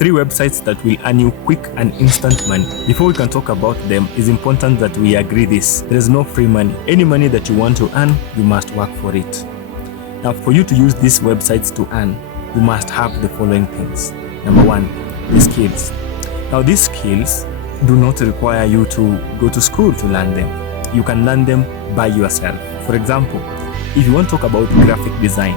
3 websites that will earn you quick and instant money. Before we can talk about them, it's important that we agree this: there is no free money. Any money that you want to earn, you must work for it. Now, for you to use these websites to earn, you must have the following things. Number 1, the skills. Now, these skills do not require you to go to school to learn them. You can learn them by yourself. For example, if you want to talk about graphic design,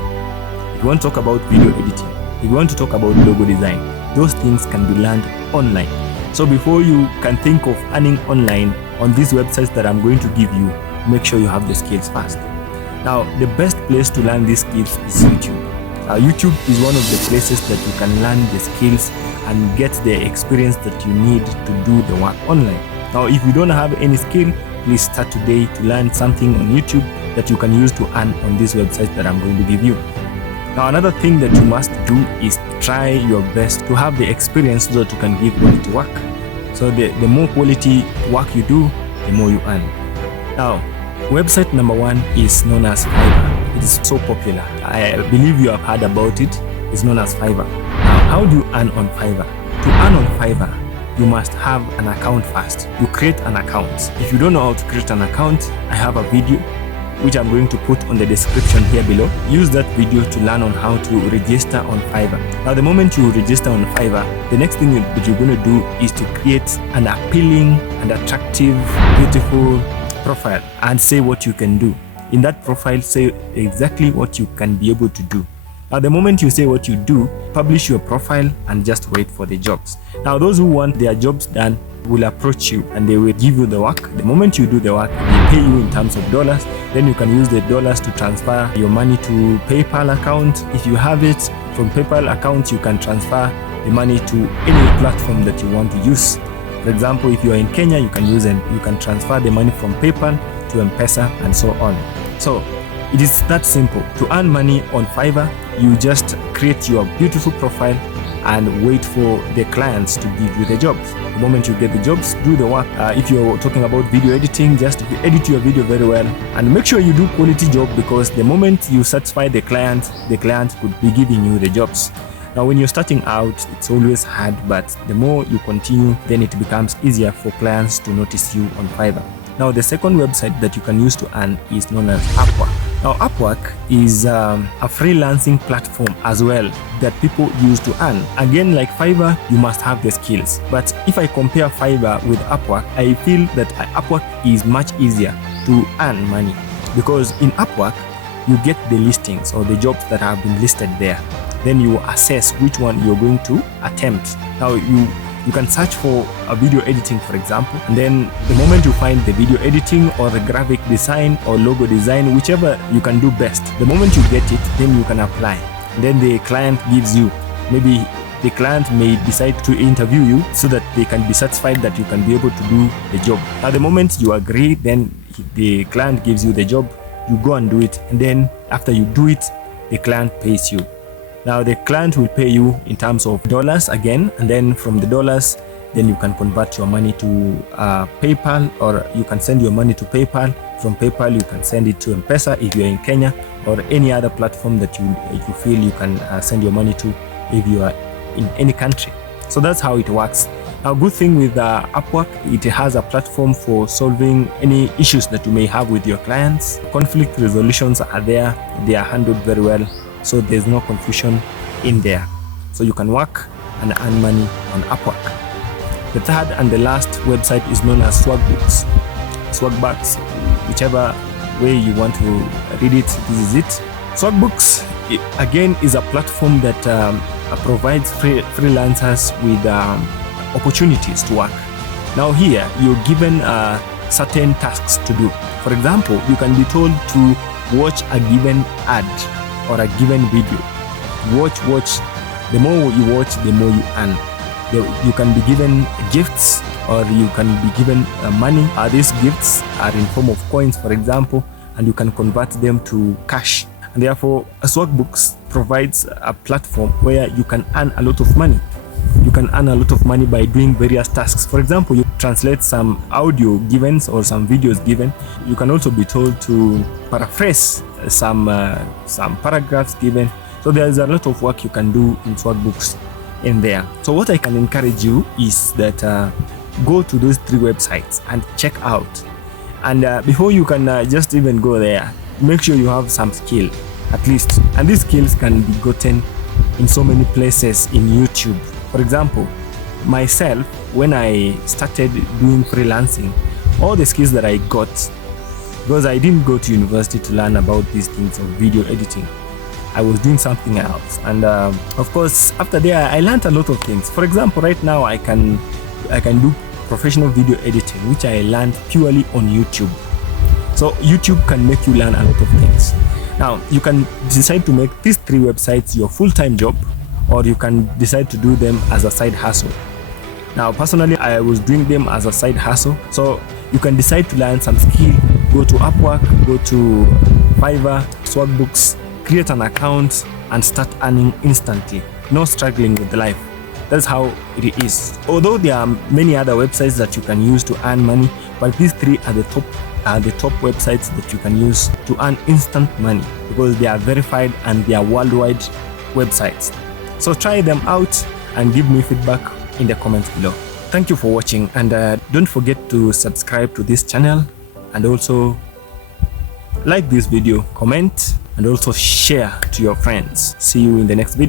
if you want to talk about video editing, if you want to talk about logo design, those things can be learned online. So before you can think of earning online on these websites that I'm going to give you, make sure you have the skills first. Now, the best place to learn these skills is YouTube. YouTube is one of the places that you can learn the skills and get the experience that you need to do the work online. Now, if you don't have any skill, please start today to learn something on YouTube that you can use to earn on this website that I'm going to give you. Now, another thing that you must do is try your best to have the experience so that you can give quality work. So the more quality work you do, the more you earn. Now, website number 1 is known as Fiverr. It is so popular. I believe you have heard about it. It's known as Fiverr. Now, how do you earn on Fiverr? To earn on Fiverr, you must have an account first. You create an account. If you don't know how to create an account, I have a video which I'm going to put on the description here below. Use that video to learn on how to register on Fiverr. Now, the moment you register on Fiverr, the next thing that you're going to do is to create an appealing and attractive, beautiful profile and say what you can do. In that profile, say exactly what you can be able to do. Now, the moment you say what you do, publish your profile and just wait for the jobs. Now, those who want their jobs done will approach you and they will give you the work. The moment you do the work, they pay you in terms of dollars. Then you can use the dollars to transfer your money to PayPal account. If you have it from PayPal account, you can transfer the money to any platform that you want to use. For example, if you are in Kenya, you can transfer the money from PayPal to mpesa and so on. So it is that simple. To earn money on Fiverr, you just create your beautiful profile and wait for the clients to give you the jobs. The moment you get the jobs, do the work. If you're talking about video editing, just edit your video very well and make sure you do quality job, because the moment you satisfy the client could be giving you the jobs. Now, when you're starting out, it's always hard, but the more you continue, then it becomes easier for clients to notice you on Fiverr. Now, the second website that you can use to earn is known as Upwork. Now, Upwork is a freelancing platform as well that people use to earn. Again, like Fiverr, you must have the skills. But if I compare Fiverr with Upwork, I feel that Upwork is much easier to earn money, because in Upwork, you get the listings or the jobs that have been listed there. Then you assess which one you're going to attempt. Now, you can search for a video editing, for example, and then the moment you find the video editing or the graphic design or logo design, whichever you can do best, the moment you get it, then you can apply. Then the client gives you, maybe the client may decide to interview you so that they can be satisfied that you can be able to do the job. At the moment you agree, then the client gives you the job, you go and do it, and then after you do it, the client pays you. Now, the client will pay you in terms of dollars again, and then from the dollars, then you can convert your money to PayPal, or you can send your money to PayPal. From PayPal, you can send it to mpesa if you're in Kenya, or any other platform that you feel you can send your money to if you are in any country. So that's how it works. Now, good thing with Upwork, it has a platform for solving any issues that you may have with your clients. Conflict resolutions are there. They are handled very well. So there's no confusion in there. So you can work and earn money on Upwork. The third and the last website is known as Swagbucks. Swagbucks, whichever way you want to read it, this is it. Swagbucks, again, is a platform that provides freelancers with opportunities to work. Now here, you're given certain tasks to do. For example, you can be told to watch a given ad or a given video. Watch. The more you watch, the more you earn. You can be given gifts, or you can be given money. These gifts are in form of coins, for example, and you can convert them to cash. And therefore, Swagbucks provides a platform where you can earn a lot of money. You can earn a lot of money by doing various tasks. For example, you translate some audio given or some videos given. You can also be told to paraphrase some paragraphs given. So there is a lot of work you can do in Swagbucks. in there. So what I can encourage you is that go to those 3 websites and check out. And before you can just even go there, make sure you have some skill at least. And these skills can be gotten in so many places in YouTube. For example, myself, when I started doing freelancing, all the skills that I got, because I didn't go to university to learn about these things of video editing, I was doing something else. And of course, after there, I learned a lot of things. For example, right now I can do professional video editing, which I learned purely on YouTube. So YouTube can make you learn a lot of things. Now, you can decide to make these 3 websites your full-time job, or you can decide to do them as a side hustle. Now, personally, I was doing them as a side hustle. So you can decide to learn some skill, go to Upwork, go to Fiverr, Swagbucks, create an account and start earning instantly. No struggling with life. That's how it is. Although there are many other websites that you can use to earn money, but these 3 are the top websites that you can use to earn instant money, because they are verified and they are worldwide websites. So try them out and give me feedback in the comments below. Thank you for watching, and don't forget to subscribe to this channel, and also like this video, comment, and also share to your friends. See you in the next video.